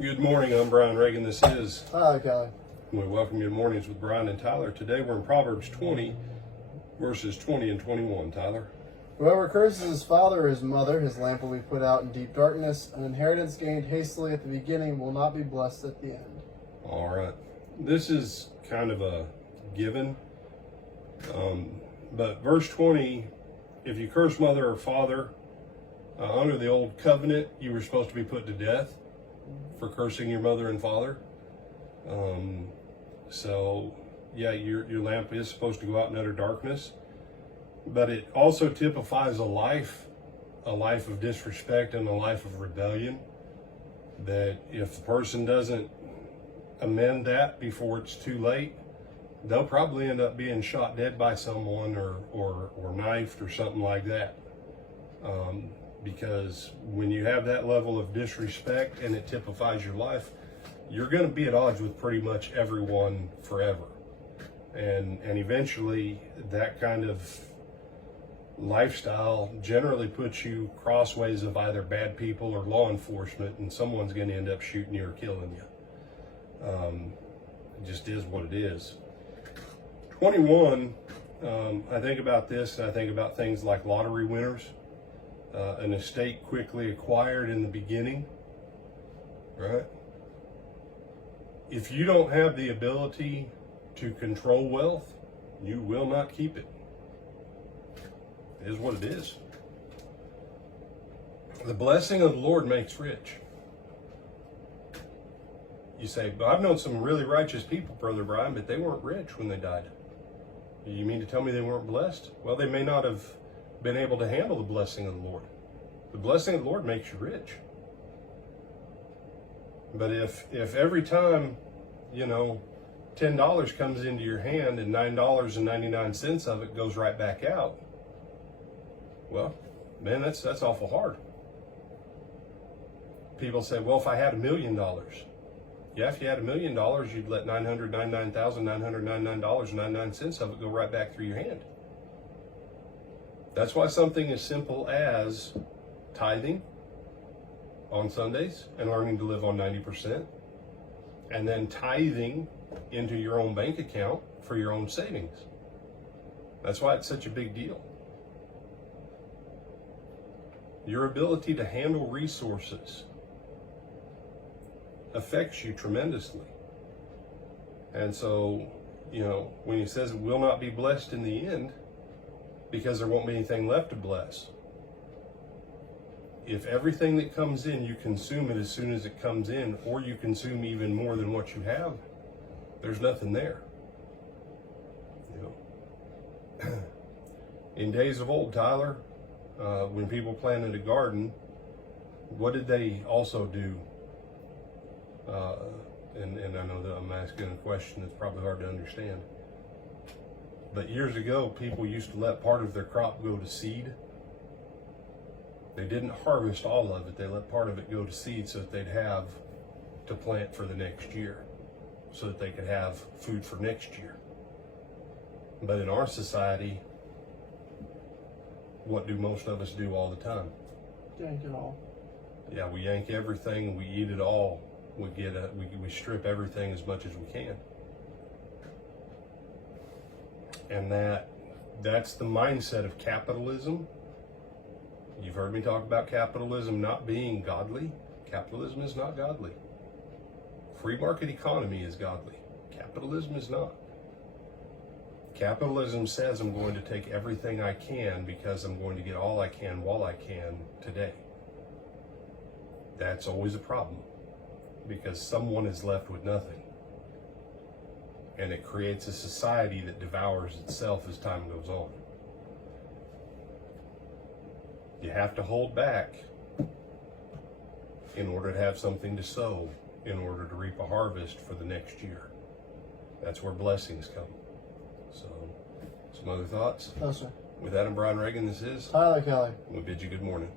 Good morning, I'm Brian Reagan. This is Hi, Kelly. We welcome you to Mornings with Brian and Tyler. Today we're in Proverbs 20, verses 20 and 21. Tyler? Whoever curses his father or his mother, his lamp will be put out in deep darkness. An inheritance gained hastily at the beginning will not be blessed at the end. All right. This is kind of a given. But verse 20, if you curse mother or father, under the old covenant, you were supposed to be put to death for cursing your mother and father. So yeah, your lamp is supposed to go out in utter darkness, but it also typifies a life of disrespect and a life of rebellion, that if the person doesn't amend that before it's too late, they'll probably end up being shot dead by someone or knifed or something like that. Because when you have that level of disrespect and it typifies your life, you're going to be at odds with pretty much everyone forever. And eventually that kind of lifestyle generally puts you crossways of either bad people or law enforcement, and someone's going to end up shooting you or killing you. It just is what it is. 21, I think about this, and I think about things like lottery winners. An estate quickly acquired in the beginning, right? If you don't have the ability to control wealth, you will not keep it. It is what it is. The blessing of the Lord makes rich. You say, but I've known some really righteous people, Brother Brian, but they weren't rich when they died. You mean to tell me they weren't blessed? Well, they may not have been able to handle the blessing of the Lord. The blessing of the Lord makes you rich. But if every time, $10 comes into your hand and $9.99 of it goes right back out, well, man, that's awful hard. People say, well, if I had $1 million, yeah, if you had $1 million, you'd let $999,999.99 of it go right back through your hand. That's why something as simple as tithing on Sundays and learning to live on 90%, and then tithing into your own bank account for your own savings. That's why it's such a big deal. Your ability to handle resources affects you tremendously. And so, when he says it will not be blessed in the end, because there won't be anything left to bless. If everything that comes in, you consume it as soon as it comes in, or you consume even more than what you have, there's nothing there. In days of old, Tyler, when people planted a garden, what did they also do? And I know that I'm asking a question that's probably hard to understand. But years ago, people used to let part of their crop go to seed. They didn't harvest all of it. They let part of it go to seed so that they'd have to plant for the next year, so that they could have food for next year. But in our society, what do most of us do all the time? Yank it all. Yeah, we yank everything, we eat it all. We strip everything as much as we can. And that's the mindset of capitalism. You've heard me talk about capitalism not being godly. Capitalism is not godly. Free market economy is godly. Capitalism is not. Capitalism says I'm going to take everything I can because I'm going to get all I can while I can today. That's always a problem, because someone is left with nothing. And it creates a society that devours itself as time goes on. You have to hold back in order to have something to sow, in order to reap a harvest for the next year. That's where blessings come. So, some other thoughts? No, sir. With that, I'm Brian Reagan. This is Tyler Kelly. We bid you good morning.